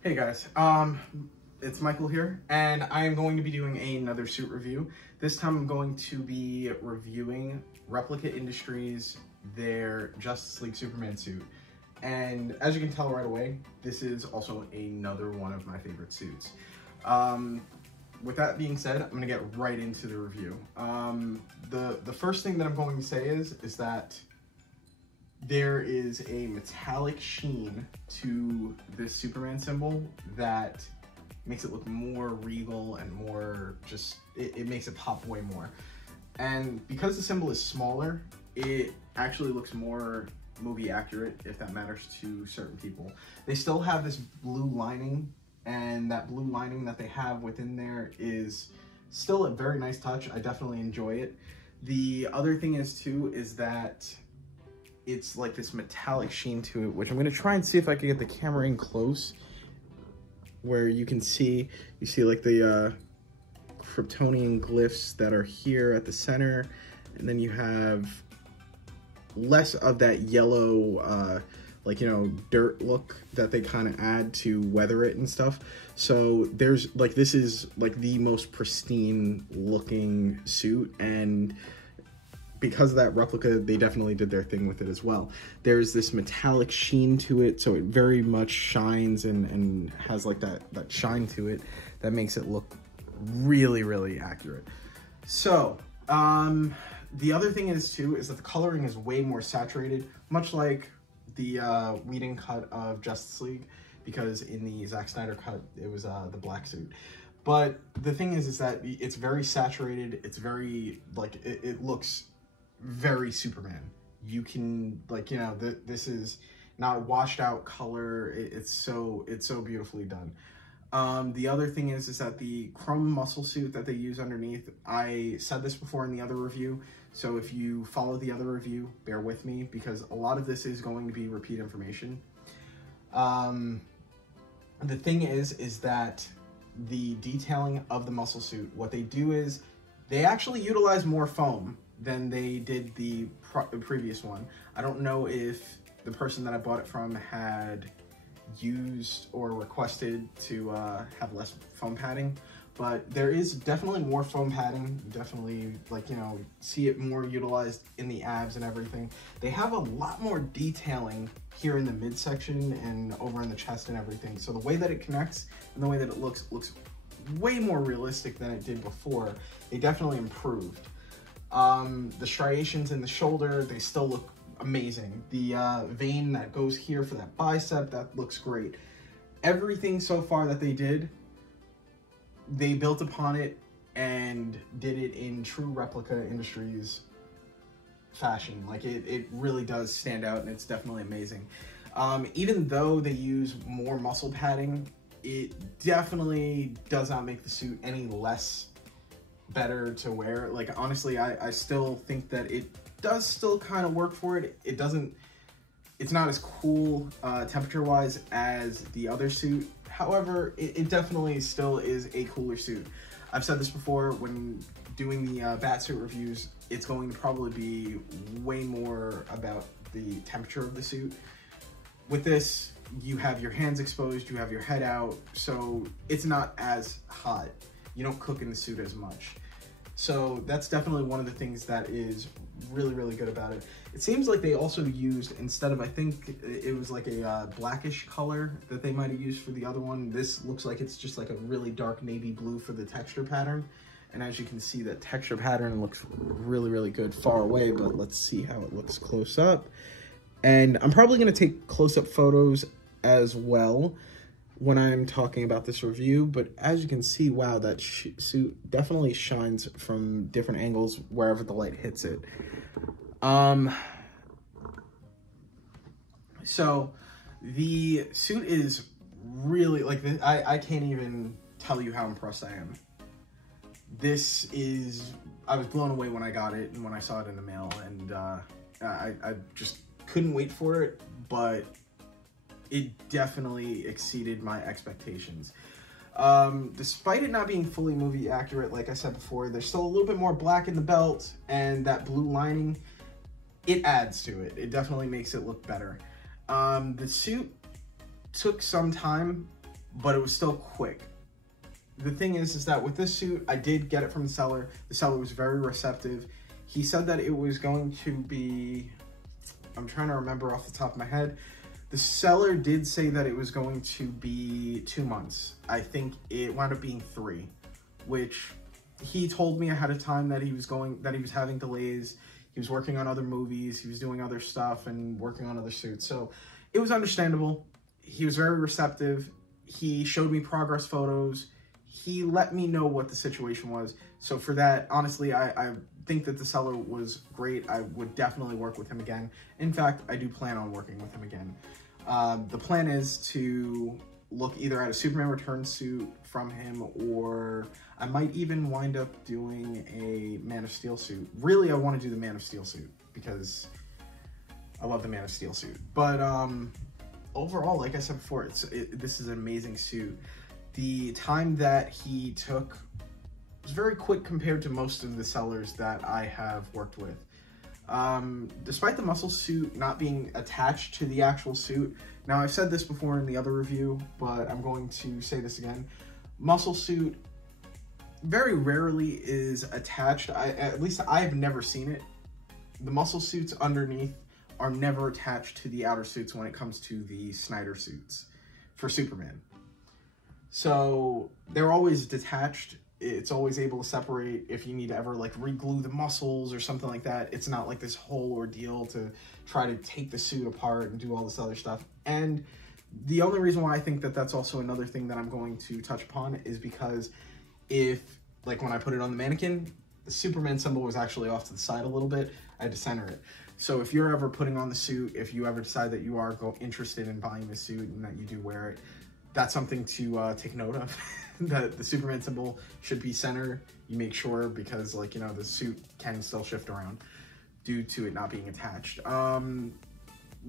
Hey guys, it's Michael here, and I am going to be doing another suit review. This time I'm going to be reviewing Replica Industries, their Justice League Superman suit. And as you can tell right away, this is also another one of my favorite suits. With that being said, I'm gonna get right into the review. The first thing that I'm going to say is that there is a metallic sheen to this Superman symbol that makes it look more regal and more just, it makes it pop way more. And because the symbol is smaller, it actually looks more movie accurate, if that matters to certain people. They still have this blue lining, and that blue lining that they have within there is still a very nice touch. I definitely enjoy it. The other thing is too, is that it's like this metallic sheen to it, which I'm gonna try and see if I can get the camera in close where you can see, you see like the Kryptonian glyphs that are here at the center, and then you have less of that yellow, like, you know, dirt look that they kind of add to weather it and stuff. So there's like, this is like the most pristine looking suit, and because of that, Replica, they definitely did their thing with it as well. There's this metallic sheen to it, so it very much shines and has like that shine to it that makes it look really, really accurate. So, the other thing is too, is that the coloring is way more saturated, much like the Whedon cut of Justice League, because in the Zack Snyder cut, it was the black suit. But the thing is that it's very saturated, it's very, like, it looks very Superman. You can, like, you know, this is not a washed out color. It's so beautifully done. The other thing is that the chrome muscle suit that they use underneath, I said this before in the other review, so if you follow the other review, bear with me, because a lot of this is going to be repeat information. The thing is that the detailing of the muscle suit, what they do is they actually utilize more foam than they did the previous one. I don't know if the person that I bought it from had used or requested to have less foam padding, but there is definitely more foam padding. Definitely, like, you know, see it more utilized in the abs and everything. They have a lot more detailing here in the midsection and over in the chest and everything. So the way that it connects and the way that it looks way more realistic than it did before. They definitely improved. The striations in the shoulder, they still look amazing. The vein that goes here for that bicep, that looks great. Everything so far that they did, they built upon it and did it in true Replica Industries fashion. Like, it really does stand out, and it's definitely amazing. Even though they use more muscle padding, it definitely does not make the suit any less better to wear. Like, honestly, I still think that it does still kind of work for it. It's not as cool temperature wise as the other suit. However, it definitely still is a cooler suit. I've said this before when doing the Batsuit reviews, it's going to probably be way more about the temperature of the suit. With this, you have your hands exposed, you have your head out, so it's not as hot. You don't cook in the suit as much. So that's definitely one of the things that is really, really good about it. It seems like they also used, instead of, I think it was like a blackish color that they might have used for the other one, this looks like it's just like a really dark navy blue for the texture pattern. And as you can see, that texture pattern looks really, really good far away, but let's see how it looks close up. And I'm probably gonna take close-up photos as well when I'm talking about this review, but as you can see, wow, that suit definitely shines from different angles wherever the light hits it. So the suit is really, like, I can't even tell you how impressed I am. This is, I was blown away when I got it and when I saw it in the mail, and I just couldn't wait for it, but it definitely exceeded my expectations. Despite it not being fully movie accurate, like I said before, there's still a little bit more black in the belt, and that blue lining, it adds to it. It definitely makes it look better. The suit took some time but it was still quick. The thing is that with this suit, I did get it from the seller. The seller was very receptive. He said that it was going to be, I'm trying to remember off the top of my head. The seller did say that it was going to be 2 months. I think it wound up being 3, which he told me ahead of time that he was having delays. He was working on other movies, he was doing other stuff and working on other suits. So it was understandable. He was very receptive. He showed me progress photos. He let me know what the situation was. So for that, honestly, I think that the seller was great. I would definitely work with him again. In fact, I do plan on working with him again. The plan is to look either at a Superman Return suit from him, or I might even wind up doing a Man of Steel suit. Really, I want to do the Man of Steel suit because I love the Man of Steel suit. But overall, like I said before, this is an amazing suit. The time that he took was very quick compared to most of the sellers that I have worked with. Despite the muscle suit not being attached to the actual suit, now I've said this before in the other review, but I'm going to say this again. Muscle suit very rarely is attached. At least I've never seen it. The muscle suits underneath are never attached to the outer suits when it comes to the Snyder suits for Superman. So they're always detached. It's always able to separate if you need to ever like re-glue the muscles or something like that. It's not like this whole ordeal to try to take the suit apart and do all this other stuff. And the only reason why I think that that's also another thing that I'm going to touch upon is because if, like when I put it on the mannequin, the Superman symbol was actually off to the side a little bit. I had to center it. So if you're ever putting on the suit, if you ever decide that you are interested in buying the suit and that you do wear it, that's something to take note of. That the Superman symbol should be center. You make sure, because like, you know, the suit can still shift around due to it not being attached.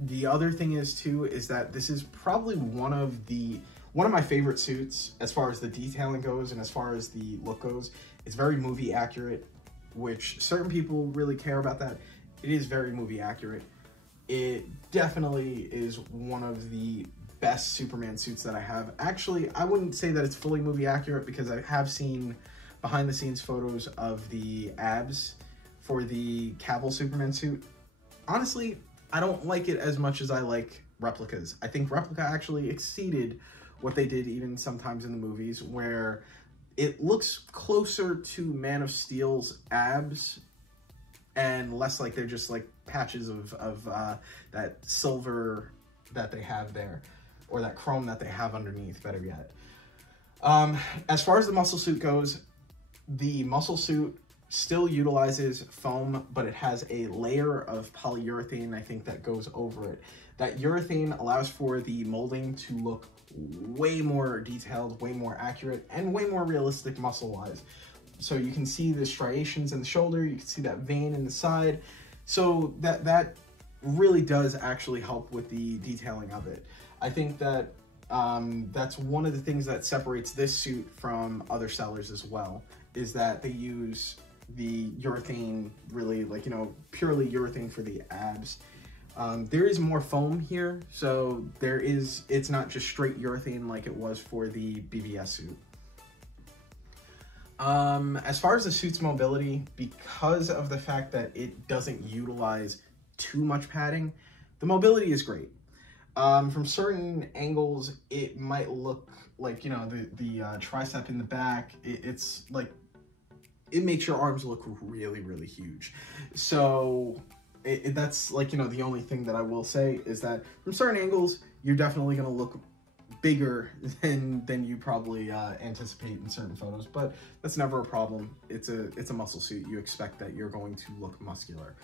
The other thing is too, is that this is probably one of my favorite suits as far as the detailing goes and as far as the look goes. It's very movie accurate, which certain people really care about that. It is very movie accurate. It definitely is one of the best Superman suits that I have. Actually, I wouldn't say that it's fully movie accurate because I have seen behind the scenes photos of the abs for the Cavill Superman suit. Honestly, I don't like it as much as I like replicas. I think Replica actually exceeded what they did even sometimes in the movies, where it looks closer to Man of Steel's abs and less like they're just like patches of that silver that they have there, or that chrome that they have underneath, better yet. As far as the muscle suit goes, the muscle suit still utilizes foam, but it has a layer of polyurethane, I think, that goes over it. That urethane allows for the molding to look way more detailed, way more accurate, and way more realistic muscle-wise. So you can see the striations in the shoulder, you can see that vein in the side. So that really does actually help with the detailing of it. I think that that's one of the things that separates this suit from other sellers as well, is that they use the urethane, really, like, you know, purely urethane for the abs. There is more foam here, so it's not just straight urethane like it was for the BVS suit. As far as the suit's mobility, because of the fact that it doesn't utilize too much padding, the mobility is great. From certain angles, it might look like, you know, the tricep in the back, it's like, it makes your arms look really, really huge. So that's like, you know, the only thing that I will say is that from certain angles, you're definitely going to look bigger than you probably anticipate in certain photos, but that's never a problem. It's a muscle suit. You expect that you're going to look muscular.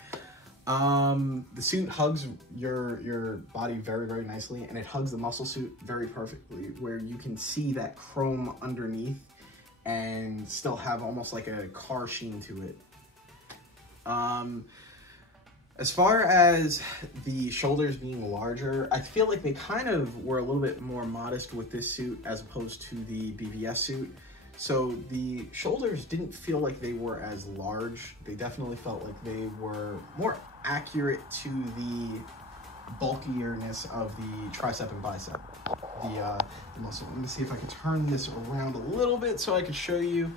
The suit hugs your body very, very nicely, and it hugs the muscle suit very perfectly, where you can see that chrome underneath and still have almost like a car sheen to it. As far as the shoulders being larger, I feel like they kind of were a little bit more modest with this suit as opposed to the BVS suit. So the shoulders didn't feel like they were as large. They definitely felt like they were more accurate to bulkierness of the tricep and bicep, the muscle. Let me see if I can turn this around a little bit so I can show you.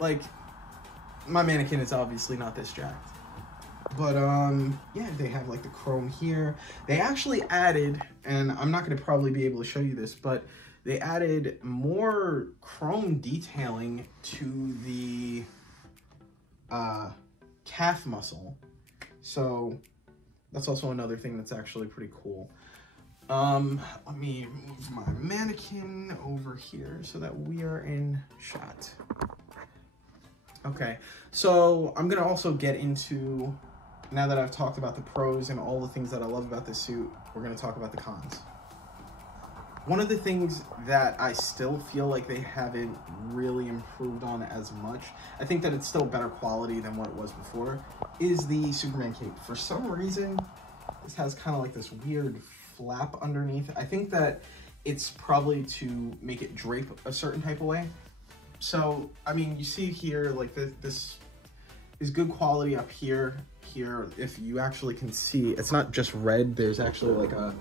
Like, my mannequin is obviously not this jacked. But, yeah, they have, like, the chrome here. They actually added, and I'm not going to probably be able to show you this, but they added more chrome detailing to the calf muscle. So that's also another thing that's actually pretty cool. Let me move my mannequin over here so that we are in shot. Okay, so I'm gonna also get into, now that I've talked about the pros and all the things that I love about this suit, we're gonna talk about the cons. One of the things that I still feel like they haven't really improved on as much, I think that it's still better quality than what it was before, is the Superman cape. For some reason, this has kind of like this weird flap underneath. I think that it's probably to make it drape a certain type of way. So, I mean, you see here, like this is good quality up here. Here, if you actually can see, it's not just red, there's actually like a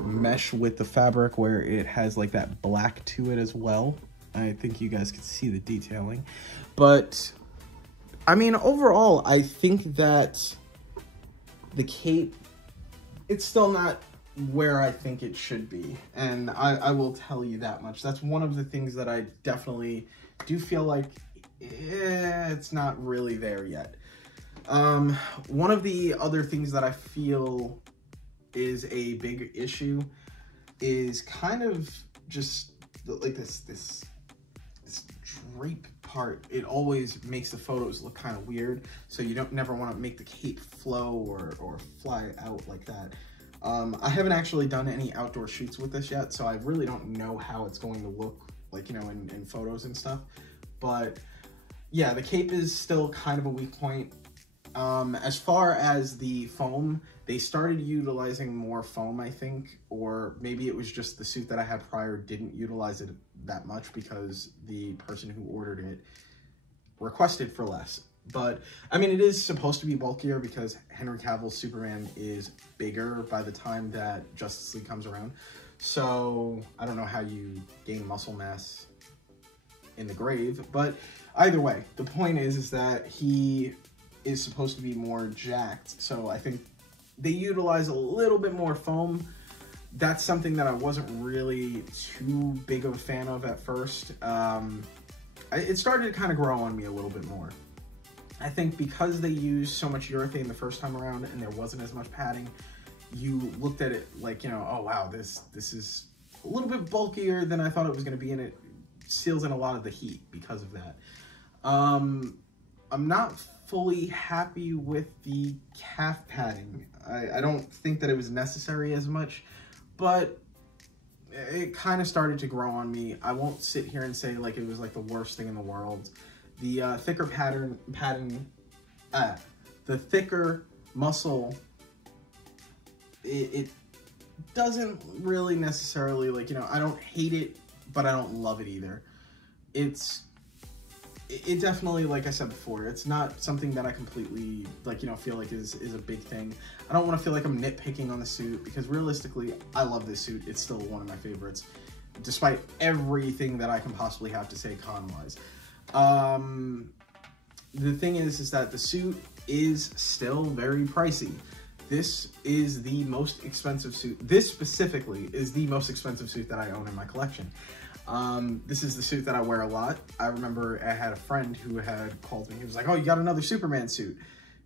mesh with the fabric where it has like that black to it as well. I think you guys can see the detailing. But, I mean, overall, I think that the cape, it's still not where I think it should be. And I will tell you that much. That's one of the things that I definitely do feel like it's not really there yet. One of the other things that I feel is a big issue is kind of just like this drape part. It always makes the photos look kind of weird, so you don't never want to make the cape flow or fly out like that. I haven't actually done any outdoor shoots with this yet, so I really don't know how it's going to look like, you know, in photos and stuff. But yeah, the cape is still kind of a weak point. As far as the foam, they started utilizing more foam, I think, or maybe it was just the suit that I had prior didn't utilize it that much because the person who ordered it requested for less. But, I mean, it is supposed to be bulkier because Henry Cavill's Superman is bigger by the time that Justice League comes around. So, I don't know how you gain muscle mass in the grave, but either way, the point is that he is supposed to be more jacked, so I think they utilize a little bit more foam. That's something that I wasn't really too big of a fan of at first. It started to kind of grow on me a little bit more. I think because they used so much urethane the first time around and there wasn't as much padding, you looked at it like, you know, oh wow, this is a little bit bulkier than I thought it was going to be, and it seals in a lot of the heat because of that. I'm not fully happy with the calf padding. I don't think that it was necessary as much, but it kind of started to grow on me. I won't sit here and say like it was like the worst thing in the world. The thicker the thicker muscle, it doesn't really necessarily, like, you know, I don't hate it, but I don't love it either. It definitely, like I said before, it's not something that I completely, like, you know, feel like is a big thing. I don't want to feel like I'm nitpicking on the suit, because realistically, I love this suit. It's still one of my favorites, despite everything that I can possibly have to say con-wise. The thing is that the suit is still very pricey. This is the most expensive suit. This specifically is the most expensive suit that I own in my collection. This is the suit that I wear a lot. I remember I had a friend who had called me. He was like, "Oh, you got another Superman suit."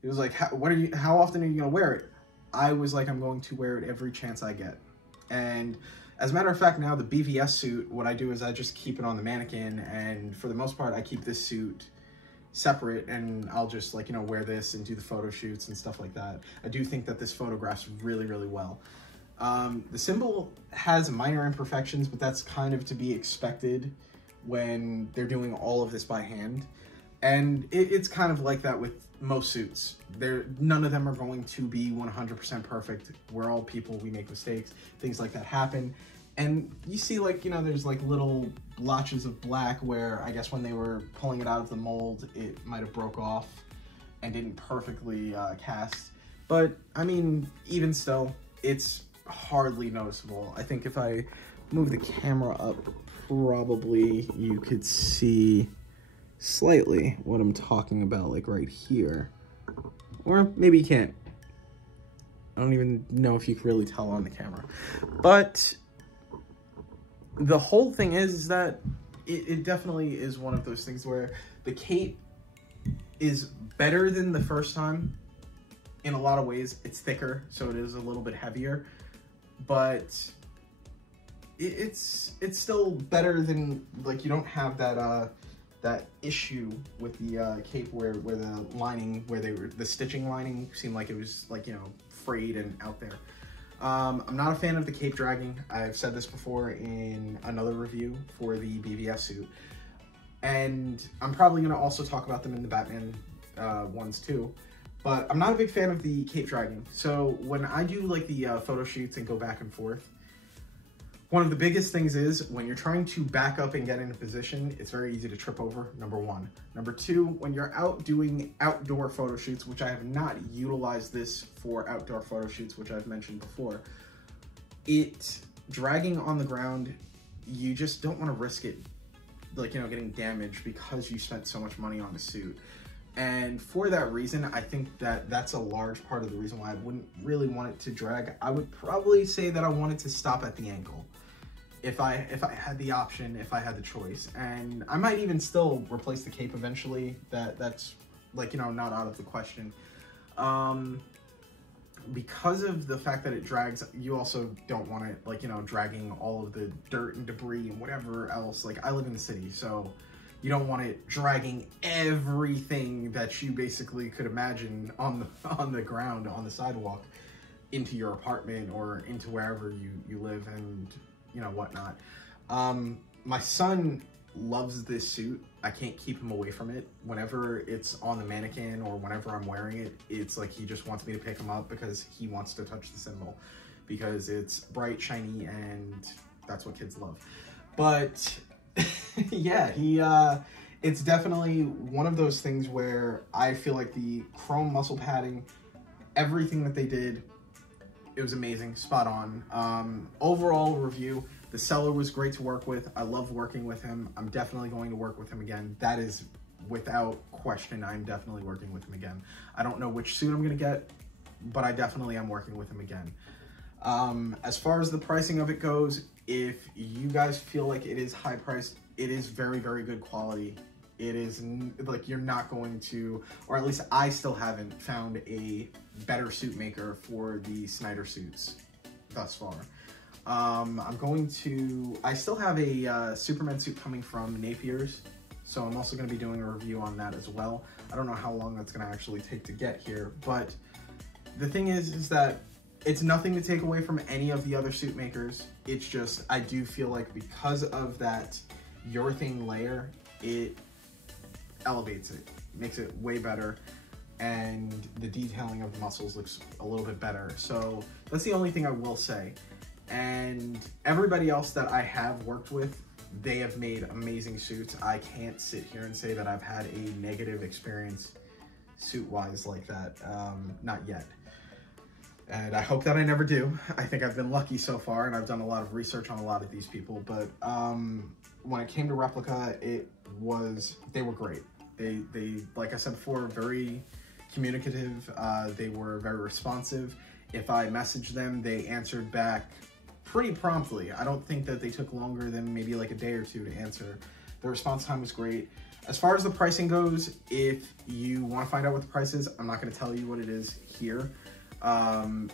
He was like, how often are you gonna wear it? I was like, I'm going to wear it every chance I get. And as a matter of fact, now the BVS suit, what I do is I just keep it on the mannequin, and for the most part, I keep this suit separate, and I'll just, like, you know, wear this and do the photo shoots and stuff like that. I do think that this photographs really, really well. The symbol has minor imperfections, but that's kind of to be expected when they're doing all of this by hand. And it's kind of like that with most suits. None of them are going to be 100% perfect. We're all people, we make mistakes, things like that happen. And you see, like, you know, there's like little blotches of black where I guess when they were pulling it out of the mold, it might have broke off and didn't perfectly cast. But I mean, even still, it's hardly noticeable. I think if I move the camera up, probably you could see slightly what I'm talking about, like right here. Or maybe you can't. I don't even know if you can really tell on the camera. But the whole thing is that it definitely is one of those things where the cape is better than the first time in a lot of ways. It's thicker, so it is a little bit heavier, but it's still better than, like, you don't have that that issue with the cape where the lining, the stitching lining seemed like it was, like, you know, frayed and out there. I'm not a fan of the cape dragging. I've said this before in another review for the BVS suit, and I'm probably going to also talk about them in the Batman ones too, but I'm not a big fan of the cape dragging. So when I do like the photo shoots and go back and forth, one of the biggest things is when you're trying to back up and get in a position, it's very easy to trip over, number one. Number two, when you're out doing outdoor photo shoots, which I have not utilized this for outdoor photo shoots, which I've mentioned before, it dragging on the ground, you just don't want to risk it, like, you know, getting damaged because you spent so much money on the suit. And for that reason, I think that that's a large part of the reason why I wouldn't really want it to drag. I would probably say that I want it to stop at the ankle if I had the option, if I had the choice. And I might even still replace the cape eventually. That's, like, you know, not out of the question. Because of the fact that it drags, you also don't want it, like, you know, dragging all of the dirt and debris and whatever else. Like, I live in the city, so you don't want it dragging everything that you basically could imagine on the ground, on the sidewalk, into your apartment or into wherever you live and, you know, whatnot. My son loves this suit. I can't keep him away from it. Whenever it's on the mannequin or whenever I'm wearing it, it's like he just wants me to pick him up because he wants to touch the symbol, because it's bright, shiny, and that's what kids love. But yeah, it's definitely one of those things where I feel like the chrome muscle padding, everything that they did, it was amazing, spot on. Overall review, the seller was great to work with. I love working with him. I'm definitely going to work with him again. That is without question. I'm definitely working with him again. I don't know which suit I'm gonna get, but I definitely am working with him again. As far as the pricing of it goes, if you guys feel like it is high priced, it is very, very good quality. It is, like, you're not going to, or at least I still haven't found a better suit maker for the Snyder suits thus far. I still have a Superman suit coming from Napier's, so I'm also going to be doing a review on that as well. I don't know how long that's going to actually take to get here, but the thing is that it's nothing to take away from any of the other suit makers. It's just, I do feel like because of that urethane layer, it elevates it, makes it way better, and the detailing of the muscles looks a little bit better. So that's the only thing I will say. And everybody else that I have worked with, they have made amazing suits. I can't sit here and say that I've had a negative experience suit-wise like that, not yet. And I hope that I never do. I think I've been lucky so far, and I've done a lot of research on a lot of these people, but when it came to Replica, they were great. They, like I said before, very communicative. They were very responsive. If I messaged them, they answered back pretty promptly. I don't think that they took longer than maybe like a day or two to answer. The response time was great. As far as the pricing goes, if you want to find out what the price is, I'm not going to tell you what it is here.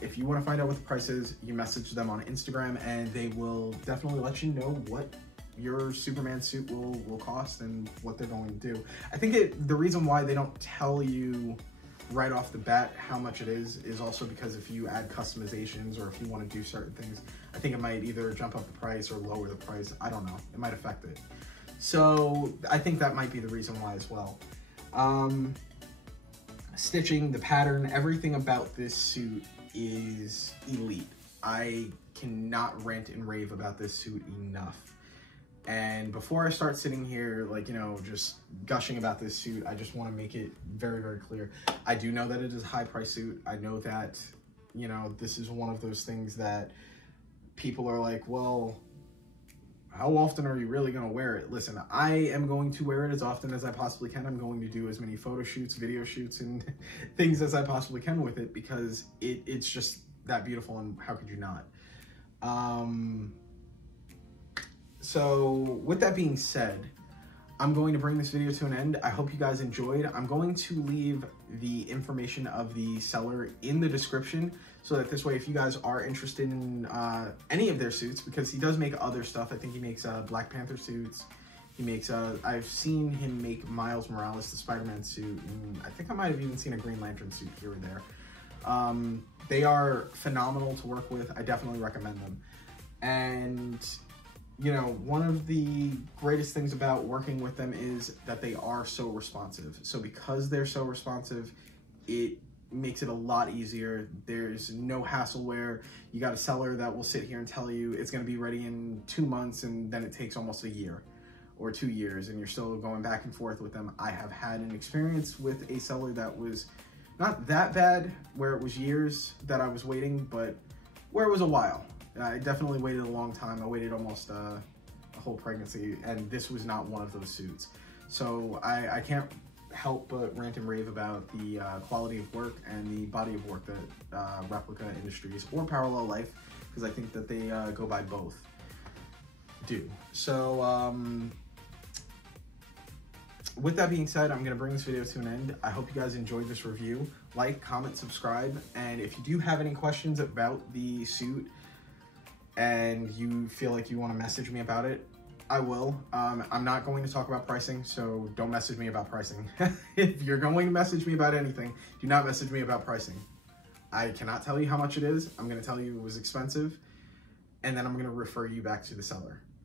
If you want to find out what the price is, you message them on Instagram and they will definitely let you know what your Superman suit will cost and what they're going to do. I think the reason why they don't tell you right off the bat how much it is also because if you add customizations or if you want to do certain things, I think it might either jump up the price or lower the price. I don't know. It might affect it. So I think that might be the reason why as well. Stitching, the pattern, everything about this suit is elite. I cannot rant and rave about this suit enough. And before I start sitting here, like, you know, just gushing about this suit, I just want to make it very, very clear. I do know that it is a high price suit. I know that you know, this is one of those things that people are like, well, how often are you really going to wear it? Listen, I am going to wear it as often as I possibly can. I'm going to do as many photo shoots, video shoots, and things as I possibly can with it, because it's just that beautiful, and how could you not? So with that being said, I'm going to bring this video to an end. I hope you guys enjoyed. I'm going to leave the information of the seller in the description, so that this way, if you guys are interested in any of their suits, because he does make other stuff. I think he makes Black Panther suits. He makes, I've seen him make Miles Morales, the Spider-Man suit, and I think I might have even seen a Green Lantern suit here or there. They are phenomenal to work with. I definitely recommend them. And you know, one of the greatest things about working with them is that they are so responsive. So because they're so responsive, it makes it a lot easier. There's no hassle where you got a seller that will sit here and tell you it's going to be ready in 2 months, and then it takes almost a year or 2 years, and you're still going back and forth with them. I have had an experience with a seller that was not that bad, where it was years that I was waiting, but where it was a while. I definitely waited a long time. I waited almost a whole pregnancy, and this was not one of those suits. So I can't help but rant and rave about the quality of work and the body of work that Replica Industries or Parallel Life, because I think that they go by both, do. So with that being said, I'm going to bring this video to an end. I hope you guys enjoyed this review. Like, comment, subscribe, and if you do have any questions about the suit and you feel like you want to message me about it, I will. I'm not going to talk about pricing, so don't message me about pricing. If you're going to message me about anything, do not message me about pricing. I cannot tell you how much it is. I'm going to tell you it was expensive, and then I'm going to refer you back to the seller.